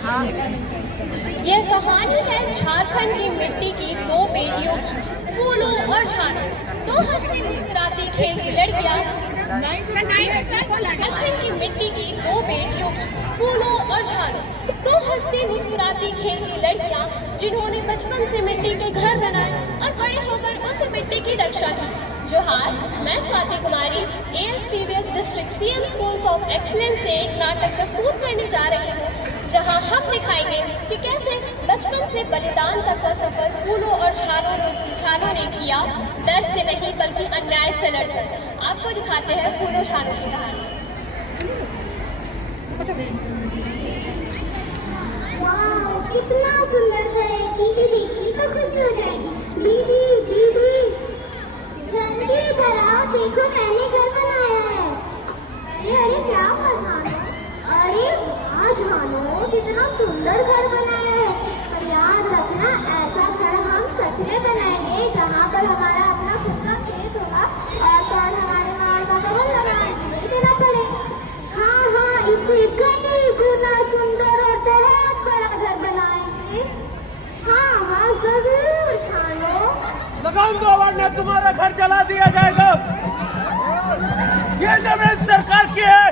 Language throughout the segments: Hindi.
यह कहानी है झारखंड की मिट्टी की दो बेटियों की, फूलों और झालों। दो हंसती मुस्कुराती खेलती लड़कियां। झारखंड की मिट्टी की दो बेटियों की, फूलों और झालों। दो हंसती मुस्कुराती खेलती लड़कियां जिन्होंने बचपन से मिट्टी के घर बनाए और बड़े होकर उस मिट्टी की रक्षा की। जोहार, मैं स्वाति कुमारी ASTVS district CM schools of excellence से एक नाटक प्रस्तुत करने जा रही हूँ, जहाँ हम दिखाएंगे कि कैसे बचपन से बलिदान तक का सफर फूलों और झालों ने किया, डर से नहीं बल्कि अन्याय से लड़कर। आपको दिखाते हैं फूलों झालों की कहानी। कितना सुंदर है दीदी, देखी तो खुश हो जाएगी। दीदी दीदी जल्दी इधर आओ, देखो मैंने घर बनाया है। अरे अरे क्या मजा है। अरे वाह झानो, कितना सुंदर घर बनाया है। और याद रखना, ऐसा घर हम सच में बनाएंगे जहाँ पर हमारा अपना खुद का खेत होगा और हमारे माँ बाप को लगाने नहीं देना पड़े। हाँ हाँ, इसे कहीं गुना सुंदर और बहुत बड़ा घर बनाएंगे। हाँ हाँ जरूर झानो। लगान दो वरना तुम्हारा घर जला दिया जाएगा। ये जमीन सरकार की है,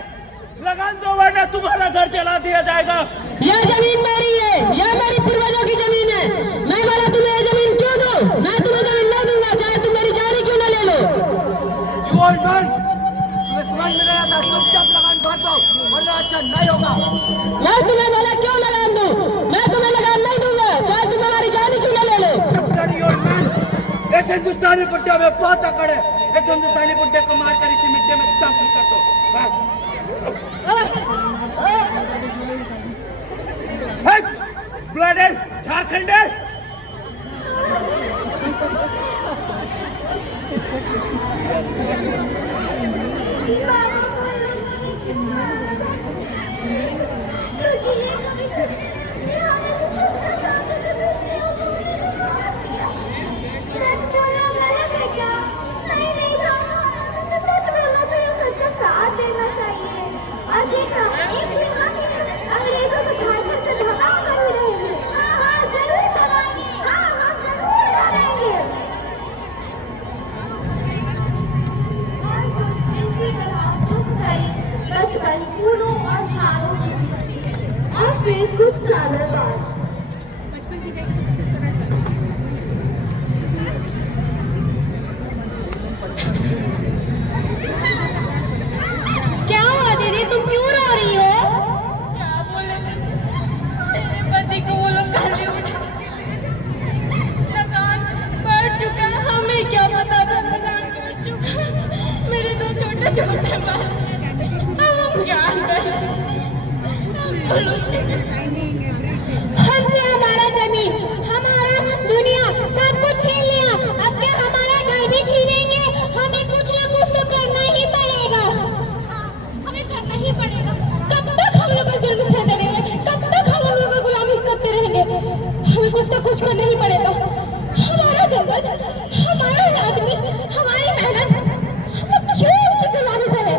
लगान दो वरना तुम्हारा घर जला दिया जाएगा। यह जमीन मेरी है, यह मेरी पूर्वजों की जमीन है। मैं बोला तुम्हें यह जमीन क्यों दूं? मैं तुम्हें जमीन नहीं दूंगा, चाहे तुम मेरी जान क्यों न ले लो। तुम्हें समझ में नहीं आता, चुपचाप लगान भर दो वरना अच्छा नहीं होगा। मैं तुम्हें बोला क्यों लगान दूं? मैं तुम्हें लगान नहीं दूंगा, चाहे तुम हमारी जान क्यों न ले लो। इस हिंदुस्तानी पुट्टे में बहुत अकड़ है। इस हिंदुस्तानी पुट्टे को मारकर इसी मिट्टी में दफन कर दो। ब्लड है, झारखंड है। फूलों और झालों की मिट्टी है। और फिर कुछ सालों बाद क्या हुआ दीदी, तुम क्यों रो रही हो? क्या बोले, मेरे पति को वो लोग गाली उठा, लगान बढ़ चुका, हमें क्या पता था लगान बढ़ चुका। मेरे दो छोटे छोटे बच्चे, हम क्या करें? हमसे हमारा जमीन, हमारा दुनिया सब कुछ छीन लिया। अब क्या हमारा घर भी छीनेंगे? हमें कुछ ना कुछ तो करना ही पड़ेगा। हमें करना ही पड़ेगा। कब तक हम लोग जुल्म सहते रहेंगे? कब तक हम लोगों को गुलामी करते रहेंगे? हमें कुछ तो कुछ करना ही पड़ेगा। हमारा जंगल, हमारा आदमी, हमारी मेहनत, हम लोग क्यों उनकी गुलामी सहे?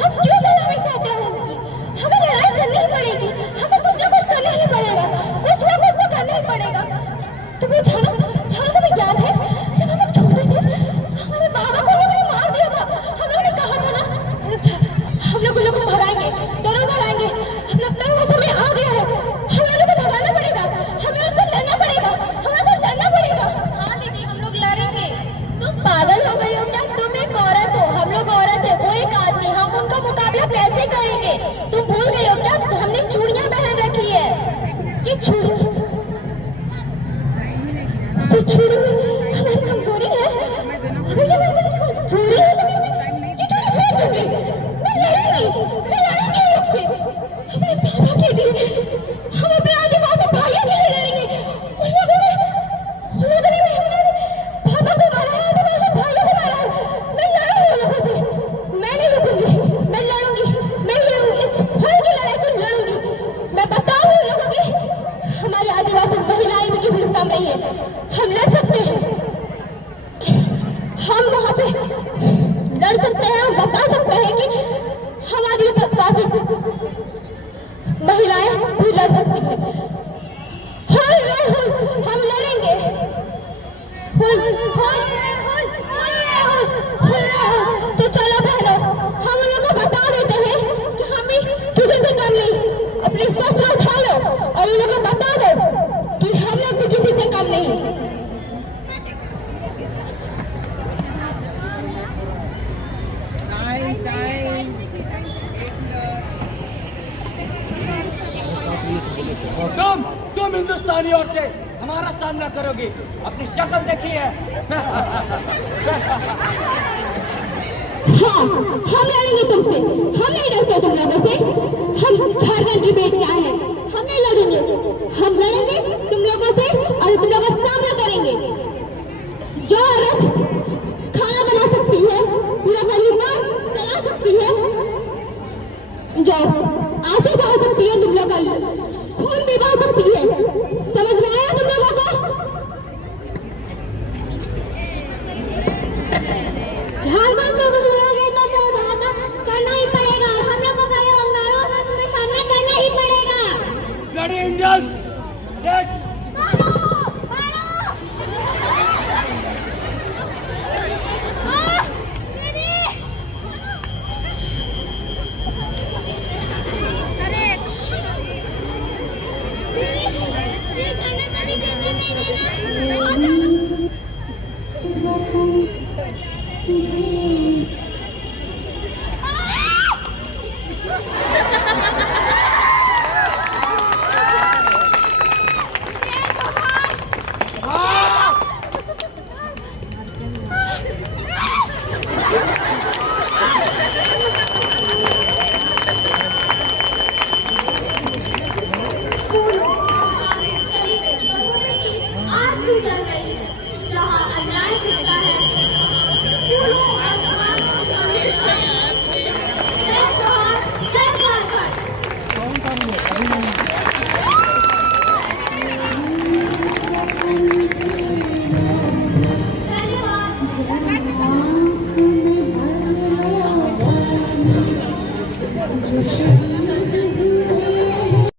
हम क्यों गुलामी सहते हैं उनकी? हमें लड़ाई करनी ही पड़ेगी। हमें कुछ ना कुछ करना ही पड़ेगा। कुछ ना कुछ तो करना ही पड़ेगा। तुम्हें जानो तुम्हें याद है जब हम लोग छोटे थे, हमारे बाबा को लोगों ने मार दिया था। हम लोगों ने कहा था ना, हम लोग उन लोगों को भगाएंगे, जरूर भगाएंगे। हम लोग तक वो समय आ गया है, हमें उनको तो भगाना पड़ेगा, हमें उनसे लड़ना पड़ेगा, हमें उनसे लड़ना पड़ेगा। हाँ दीदी, हम लोग लड़ेंगे। तुम पागल हो गई हो क्या? तुम एक औरत हो, हम लोग औरत है, वो एक आदमी, हम उनका मुकाबला कैसे करेंगे? तुम भूल गई हो क्या? हमने चूड़ियां पहन रखी है। ये चूड़ी हमारी कमजोरी है। अगर ये मेरी कमजोरी है तो ये चूड़ी फेंक दूंगी। मैं लड़ूंगी उससे, अपने पापा के लिए, हम अपने आदिवासी भाइयों के लिए लड़ेंगे। उन लोगों ने पापा को मारा है, आदिवासी भाइयों को मारा है। मैं लड़ूंगी उन लोगों से, मैं नहीं रुकूंगी, मैं लड़ूंगी। मैं इस फल की लड़ाई को लड़ूंगी। मैं बताऊंगी उन लोगों की हमारी आदिवासी महिलाएं भी किसी काम नहीं है। हम लड़ सकते हैं, हम वहां पे लड़ सकते हैं, हम बता सकते हैं कि हमारी आदिवासी महिलाएं भी लड़ सकती हैं। हम लड़ेंगे। तो चलो बहनों, हम उन लोगों को बता देते हैं कि हम भी किसी से कम नहीं। अपने शस्त्र उठा लो और उन लोगों को बता दो कि हम लोग भी किसी से कम नहीं। तुम हिंदुस्तानी औरतें हमारा सामना करोगी, अपनी शक्ल देखी है। हाँ, हम लड़ेंगे तुमसे। हम नहीं डरते तुम लोगों से। हम झारखंड की बेटियां हैं, हम नहीं लड़ेंगे। हम लड़ेंगे तुम लोगों से और तुम लोगों का सामना करेंगे। जो औरत खाना बना सकती है, पूरा परिवार चला सकती है, जो आंसू बहा सकती है, तुम लोग का खून भी बहा सकती है। समझ में आया तुम लोगों को? झारखंड से कुछ लोगे तो समझौता करना ही पड़ेगा। हम लोग को कहीं अंगारों का तुम्हें सामना करना ही पड़ेगा। ब्लडी इंडियन, देख धन्यवाद।